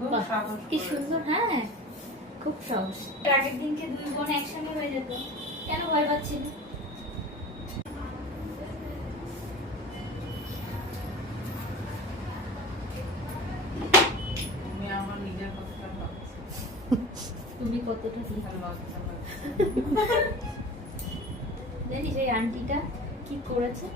সুন্দর সাহস, কি সুন্দর। হ্যাঁ, খুব সাহস। আগের দিনকে দুই বোন একসঙ্গে হয়ে যেত, কেন ভয় পাচ্ছিল? তুমি আমার নিজের কথা ভাবছো। তুমি কতটা কি জানিস এই আন্টিটা কি করেছে?